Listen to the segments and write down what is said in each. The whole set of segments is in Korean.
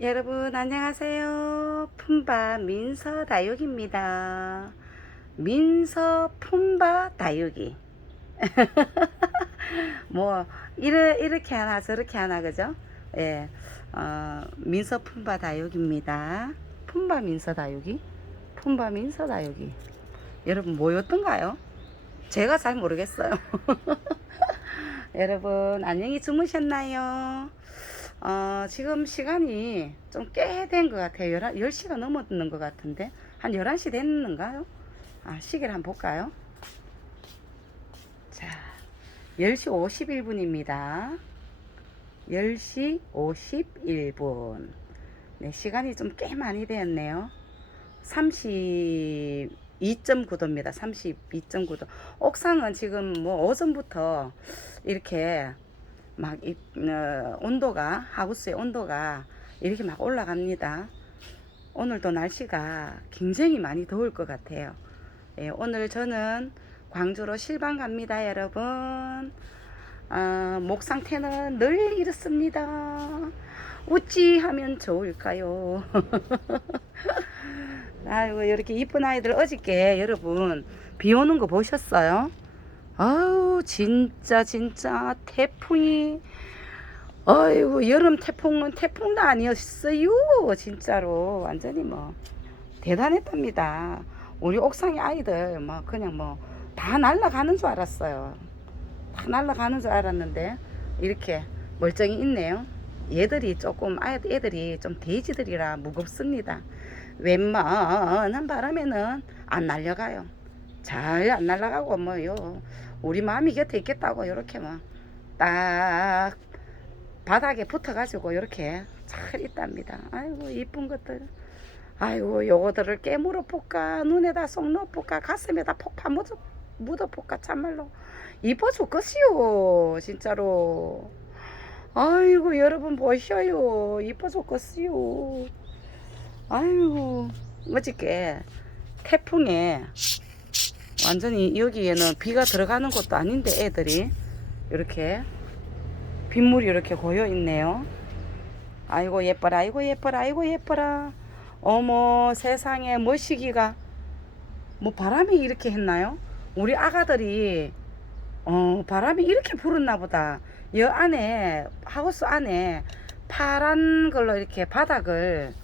여러분 안녕하세요. 품바 민서 다육입니다. 민서 품바 다육이. 뭐 이래 이렇게 하나 저렇게 하나 그죠? 예. 어, 민서 품바 다육입니다. 품바 민서 다육이. 품바 민서 다육이. 여러분 뭐였던가요? 제가 잘 모르겠어요. 여러분 안녕히 주무셨나요? 어, 지금 시간이 좀 꽤 된 것 같아요. 11, 10시가 넘었는 것 같은데. 한 11시 됐는가요? 아, 시계를 한번 볼까요? 자, 10시 51분입니다. 10시 51분. 네, 시간이 좀 꽤 많이 되었네요. 32.9도입니다. 32.9도. 옥상은 지금 뭐 오전부터 이렇게 막 이, 어, 온도가 하우스의 온도가 이렇게 막 올라갑니다. 오늘도 날씨가 굉장히 많이 더울 것 같아요. 예, 오늘 저는 광주로 실방 갑니다, 여러분. 어, 목 상태는 늘 이렇습니다. 어찌 하면 좋을까요? 아이고 이렇게 이쁜 아이들 어저께 여러분 비 오는 거 보셨어요? 아우 진짜 진짜 태풍이. 아이고 여름 태풍은 태풍도 아니었어요 진짜로. 완전히 뭐 대단했답니다. 우리 옥상의 아이들 뭐 그냥 뭐 다 날아가는 줄 알았어요. 다 날아가는 줄 알았는데 이렇게 멀쩡히 있네요. 얘들이 조금 아- 애들이 좀 돼지들이라 무겁습니다. 웬만한 바람에는 안 날려가요. 잘 안 날아가고 뭐요 우리 마음이 곁에 있겠다고 이렇게 뭐딱 바닥에 붙어가지고 이렇게 잘 있답니다. 아이고 이쁜 것들. 아이고 요거들을 깨물어 볼까 눈에다 쏙 넣어 볼까 가슴에다 폭파 묻어 묻어 볼까 참말로 이뻐 죽겠어요 진짜로. 아이고 여러분 보셔요 이뻐 죽겠어요. 아이고 어저께 태풍에 완전히 여기에는 비가 들어가는 것도 아닌데 애들이 이렇게 빗물이 이렇게 고여 있네요. 아이고 예뻐라 아이고 예뻐라 아이고 예뻐라 어머 세상에 머시기가 뭐 바람이 이렇게 했나요? 우리 아가들이 어 바람이 이렇게 불었나 보다. 여 안에 하우스 안에 파란 걸로 이렇게 바닥을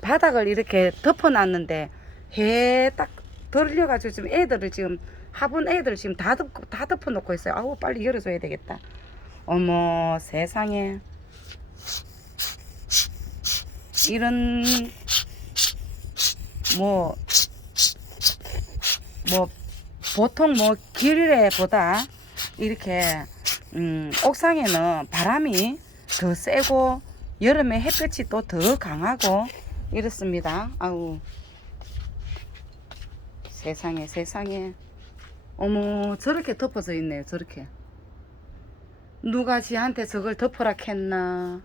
바닥을 이렇게 덮어놨는데 해 딱 들려가지고 지금 애들을 지금 화분 애들 지금 다 덮고 다 덮어놓고 있어요. 아우 빨리 열어줘야 되겠다. 어머 세상에 이런 뭐뭐 보통 뭐 길에 보다 이렇게 음, 옥상에는 바람이 더 세고 여름에 햇볕이 또 더 강하고 이렇습니다. 아우 세상에 세상에. 어머 저렇게 덮어져 있네요 저렇게. 누가 지한테 저걸 덮어라 했나.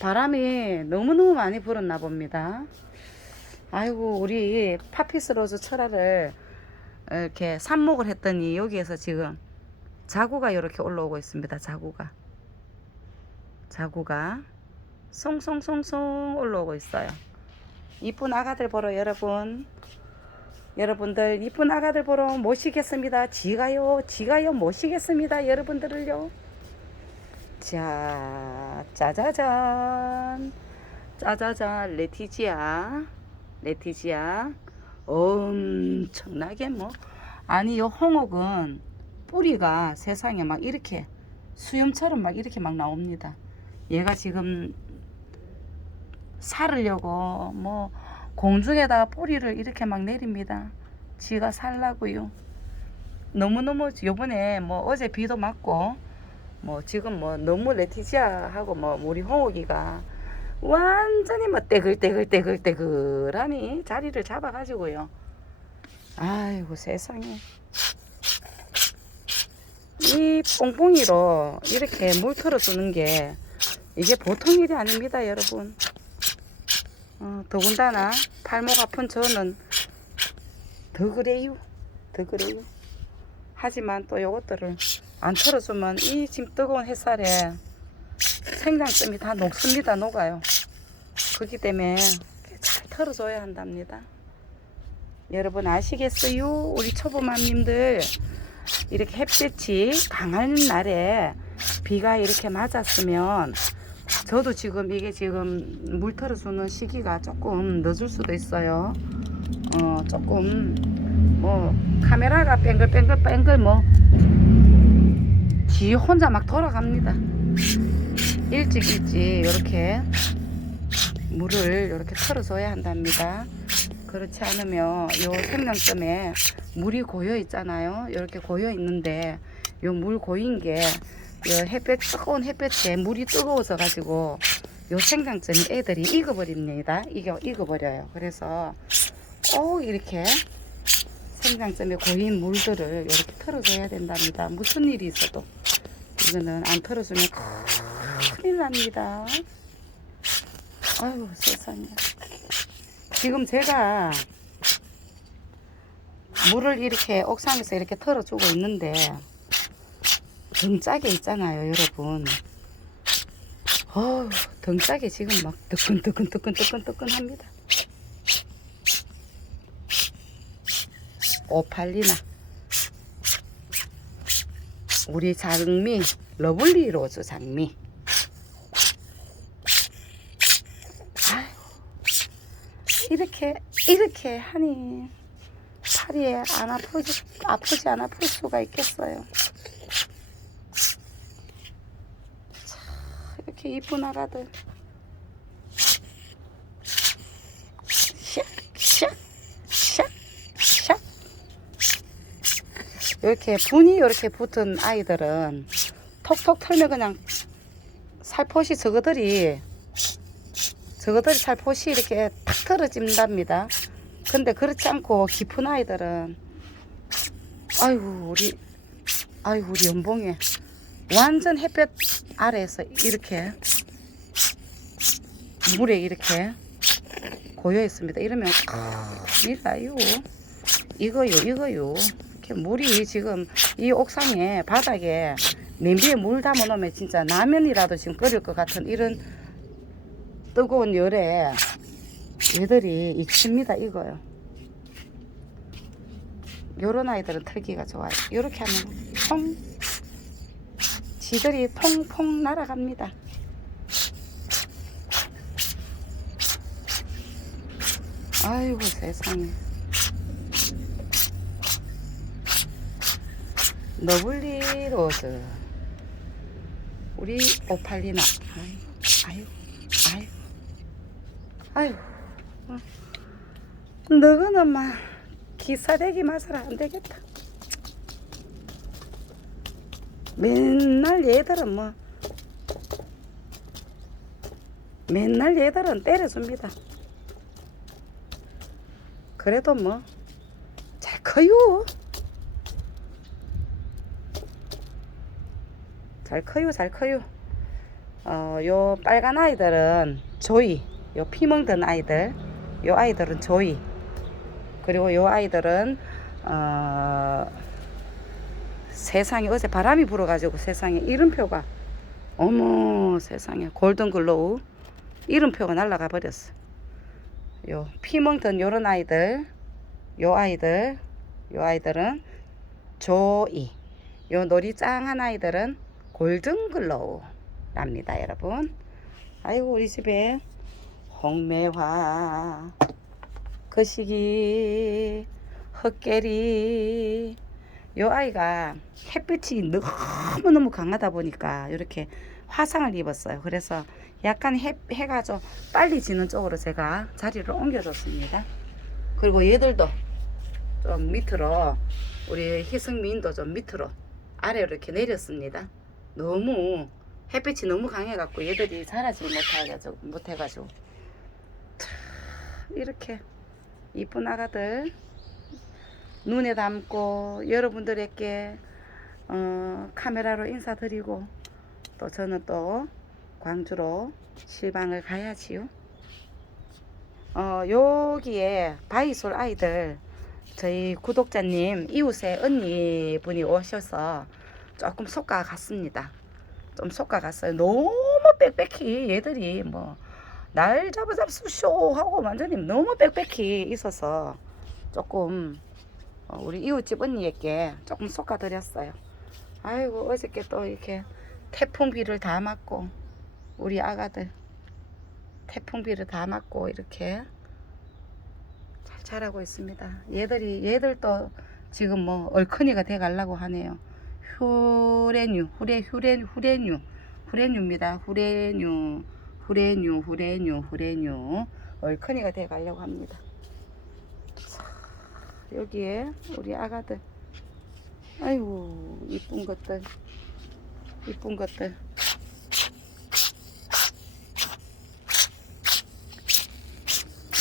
바람이 너무너무 많이 불었나 봅니다. 아이고 우리 파피스로즈 철화를 이렇게 삽목을 했더니 여기에서 지금 자구가 이렇게 올라오고 있습니다 자구가. 자구가 송송송송 올라오고 있어요. 이쁜 아가들 보러 여러분 여러분들 이쁜 아가들 보러 모시겠습니다. 지가요, 지가요 모시겠습니다. 여러분들을요. 자, 짜자잔, 짜자잔, 레티지아, 레티지아, 엄청나게 뭐 아니 요 홍옥은 뿌리가 세상에 막 이렇게 수염처럼 막 이렇게 막 나옵니다. 얘가 지금 살으려고 뭐 공중에다가 뿌리를 이렇게 막 내립니다. 지가 살라고요. 너무너무 요번에 뭐 어제 비도 맞고 뭐 지금 뭐 너무 레티지아하고 뭐 우리 홍옥이가 완전히 뭐 떼글떼글떼글떼글하니 자리를 잡아가지고요. 아이고 세상에 이 뽕뽕이로 이렇게 물 틀어 주는 게 이게 보통 일이 아닙니다 여러분. 어, 더군다나 팔목 아픈 저는 더 그래요. 더 그래요. 하지만 또 요것들을 안 털어주면 이 지금 뜨거운 햇살에 생장점이 다 녹습니다. 녹아요. 그렇기 때문에 잘 털어줘야 한답니다. 여러분 아시겠어요? 우리 초보맘님들 이렇게 햇볕이 강한 날에 비가 이렇게 맞았으면 저도 지금 이게 지금 물 털어주는 시기가 조금 늦을 수도 있어요. 어 조금 뭐 카메라가 뺑글뺑글 뺑글 뭐 지 혼자 막 돌아갑니다. 일찍 일찍 이렇게 물을 이렇게 털어줘야 한답니다. 그렇지 않으면 요 생명점에 물이 고여 있잖아요. 이렇게 고여 있는데 요 물 고인 게 요 햇볕 뜨거운 햇볕에 물이 뜨거워져 가지고 요 생장점이 애들이 익어버립니다. 익어 익어버려요. 그래서 꼭 이렇게 생장점에 고인 물들을 이렇게 털어줘야 된답니다. 무슨 일이 있어도 이거는 안 털어주면 큰일 납니다. 아유 세상에. 지금 제가 물을 이렇게 옥상에서 이렇게 털어주고 있는데 등짝에 있잖아요 여러분. 어우 등짝에 지금 막 뜨끈뜨끈뜨끈뜨끈뜨끈 합니다. 오팔리나. 우리 장미 러블리 로즈 장미. 이렇게 이렇게 하니 팔이 안 아프지 아프지 안 아플 수가 있겠어요. 참, 이렇게 이쁜 아가들. 샥, 샥, 샥, 샥. 이렇게 분이 이렇게 붙은 아이들은 톡톡 털면 그냥 살포시 저거들이 저거들이 살포시 이렇게 탁 떨어진답니다. 근데 그렇지 않고 깊은 아이들은 아이고 우리 아이고 우리 연봉에 완전 햇볕 아래에서 이렇게 물에 이렇게 고여 있습니다. 이러면 큰일 나요. 이거요, 이거요. 이렇게 물이 지금 이 옥상에 바닥에 냄비에 물 담아 놓으면 진짜 라면이라도 지금 끓일 것 같은 이런 뜨거운 열에 얘들이 익습니다 이거요 요런 아이들은 털기가 좋아요 요렇게 하면 통 지들이 통통 날아갑니다. 아이고 세상에. 너블리 로즈 우리 오팔리나. 아이고 아이고 아이고 아이고 너거는 막 기사대기 맛으로 안 되겠다. 맨날 얘들은 뭐 맨날 얘들은 때려줍니다. 그래도 뭐 잘 커요. 잘 커요, 잘 커요. 어, 요 빨간 아이들은 조이, 요 피멍든 아이들, 요 아이들은 조이. 그리고 요 아이들은 어, 세상에 어제 바람이 불어가지고 세상에 이름표가 어머 세상에 골든 글로우 이름표가 날아가 버렸어. 요 피멍든 요런 아이들, 요 아이들, 요 아이들은 조이. 요 놀이 짱한 아이들은 골든 글로우 랍니다, 여러분. 아이고 우리 집에 홍매화 거시기 헛개리 요 아이가 햇빛이 너무너무 강하다 보니까 이렇게 화상을 입었어요. 그래서 약간 해, 해가 좀 빨리 지는 쪽으로 제가 자리를 옮겨줬습니다. 그리고 얘들도 좀 밑으로 우리 희승민도 좀 밑으로 아래로 이렇게 내렸습니다. 너무 햇빛이 너무 강해갖고 얘들이 자라지 못해가지고 못해가지고 이렇게 이쁜 아가들 눈에 담고 여러분들에게 어, 카메라로 인사드리고 또 저는 또 광주로 실방을 가야지요. 어, 여기에 바이솔 아이들 저희 구독자님 이웃의 언니분이 오셔서 조금 속가 갔습니다. 좀 속가 갔어요. 너무 빽빽히 얘들이 뭐 날 잡아 잡수쇼 하고 완전히 너무 빽빽히 있어서 조금 어, 우리 이웃집 언니에게 조금 솎아드렸어요. 아이고 어저께 또 이렇게 태풍 비를 다 맞고 우리 아가들 태풍 비를 다 맞고 이렇게 잘 자라고 있습니다. 얘들이 얘들도 지금 뭐 얼큰이가 돼 가려고 하네요. 휴레뉴 후레 휴레 후레뉴 후레뉴입니다. 후레뉴 후레뉴 후레뉴 후레뉴 얼큰이가 돼 가려고 합니다. 자, 여기에 우리 아가들. 아이고 이쁜 것들. 이쁜 것들.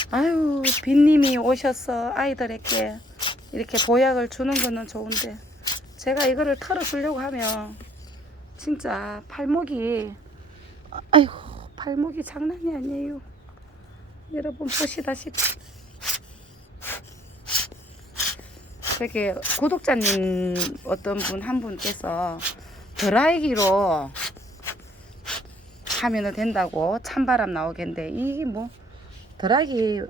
아유 빈님이 오셔서 아이들에게 이렇게 보약을 주는 거는 좋은데 제가 이거를 털어 주려고 하면 진짜 팔목이 아이고 팔목이 장난이 아니에요. 여러분 보시다시피 되게 구독자님 어떤 분 한 분께서 드라이기로 하면은 된다고 찬바람 나오겠는데 이게 뭐 드라이기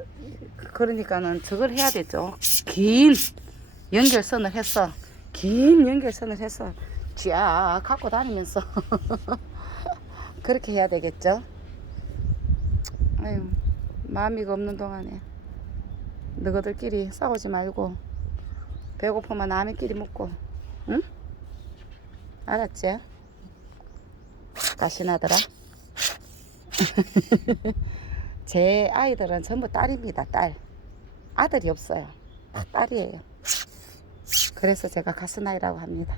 그러니까는 저걸 해야 되죠. 긴 연결선을 해서 긴 연결선을 해서 쥐야 갖고 다니면서 그렇게 해야 되겠죠. 아유 마음이가 없는 동안에 너희들끼리 싸우지 말고 배고프면 남의끼리 먹고 응? 알았지? 가시나더라? 제 아이들은 전부 딸입니다 딸. 아들이 없어요. 다 딸이에요. 그래서 제가 가스나이라고 합니다.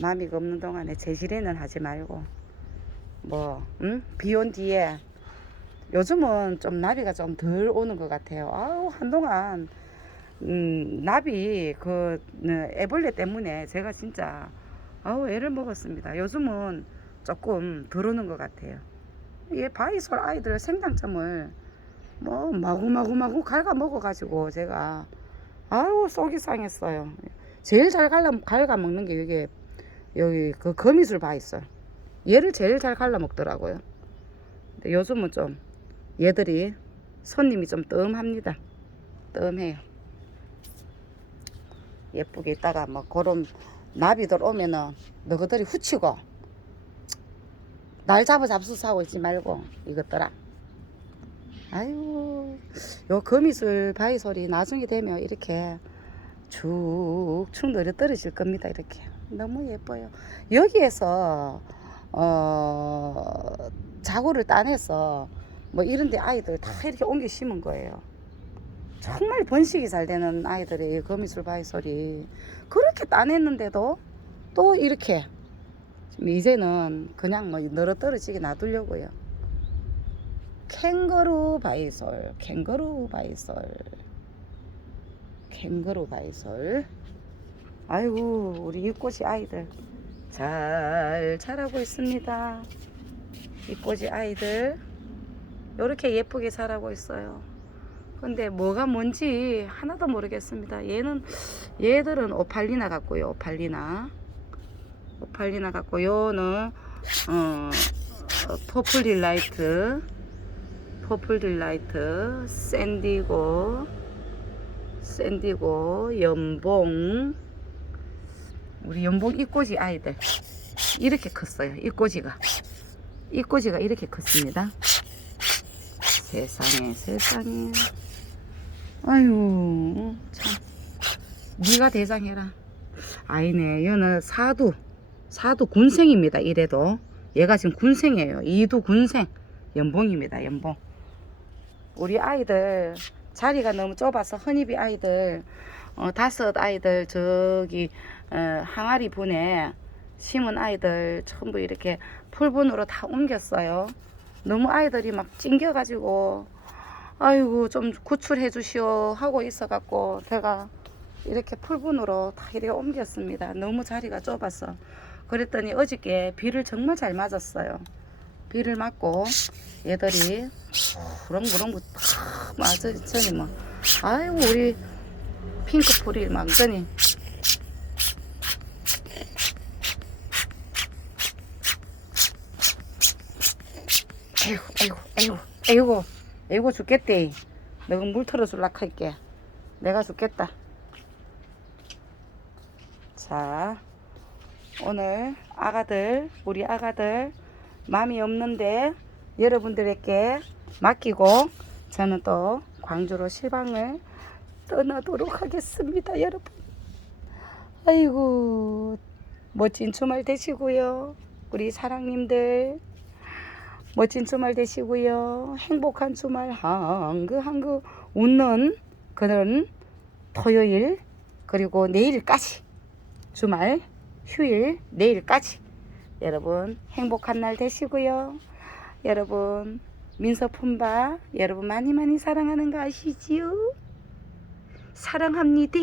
마음이가 없는 동안에 제지레는 하지 말고 뭐 응? 비온 뒤에. 요즘은 좀 나비가 좀 덜 오는 것 같아요. 아우 한동안 음, 나비 그 네, 애벌레 때문에 제가 진짜 아우 애를 먹었습니다. 요즘은 조금 덜 오는 것 같아요. 이게 바이솔 아이들 생장점을 뭐 마구마구마구 갉아 먹어가지고 제가 아우 속이 상했어요. 제일 잘 갈라 갉아 먹는 게 이게 여기 그 거미줄 바이솔 얘를 제일 잘 갈라 먹더라고요. 근데 요즘은 좀 얘들이 손님이 좀 뜸합니다. 뜸해요. 예쁘게 있다가 뭐 그런 나비들 오면은 너희들이 후치고 날 잡아 잡수서 하고 있지 말고 이것들아. 아유 요 거미줄 바위 소리 나중에 되면 이렇게 쭉쭉 늘어 떨어질 겁니다 이렇게. 너무 예뻐요. 여기에서 어 자구를 따내서 뭐 이런데 아이들 다 이렇게 옮겨 심은 거예요 정말 번식이 잘 되는 아이들의 이 거미줄 바위솔이 그렇게 따냈는데도 또 이렇게 이제는 그냥 뭐 늘어 떨어지게 놔두려고요. 캥거루 바위솔, 캥거루 바위솔, 캥거루 바위솔. 아이고 우리 이꽃이 아이들 잘 자라고 있습니다. 이꽃이 아이들 이렇게 예쁘게 자라고 있어요. 근데 뭐가 뭔지 하나도 모르겠습니다. 얘는 얘들은 오팔리나 같고요. 오팔리나. 오팔리나 같고 요는 어, 어 퍼플 딜라이트. 퍼플 딜라이트, 샌디고 샌디고 연봉 우리 연봉 이꼬지 아이들 이렇게 컸어요. 이꼬지가 이꼬지가 이렇게 컸습니다. 세상에 세상에 아유. 참 네가 대장해라. 아이네 얘는 사두 사두 군생입니다 이래도. 얘가 지금 군생이에요. 이두 군생. 연봉입니다 연봉. 우리 아이들 자리가 너무 좁아서 허니비 아이들 어, 다섯 아이들 저기 어, 항아리 분에 심은 아이들 전부 이렇게 풀분으로 다 옮겼어요. 너무 아이들이 막 찡겨가지고 아이고 좀 구출해 주시오 하고 있어 갖고 제가 이렇게 풀분으로 다 이렇게 옮겼습니다. 너무 자리가 좁아서. 그랬더니 어저께 비를 정말 잘 맞았어요. 비를 맞고 얘들이 부렁부렁 맞았더니 뭐. 아이고 우리 핑크풀이 완전히 아이고 아이고 아이고 아이고. 아 이고 죽겠대. 내가 물 털어줄라 할게. 내가 죽겠다. 자 오늘 아가들 우리 아가들 마음이 없는데 여러분들에게 맡기고 저는 또 광주로 시방을 떠나도록 하겠습니다 여러분. 아이고 멋진 주말 되시고요. 우리 사랑님들 멋진 주말 되시고요 행복한 주말 한그 한그 웃는 그런 토요일 그리고 내일까지 주말 휴일 내일까지 여러분 행복한 날 되시고요 여러분 민서품바 여러분 많이 많이 사랑하는 거 아시지요? 사랑합니다.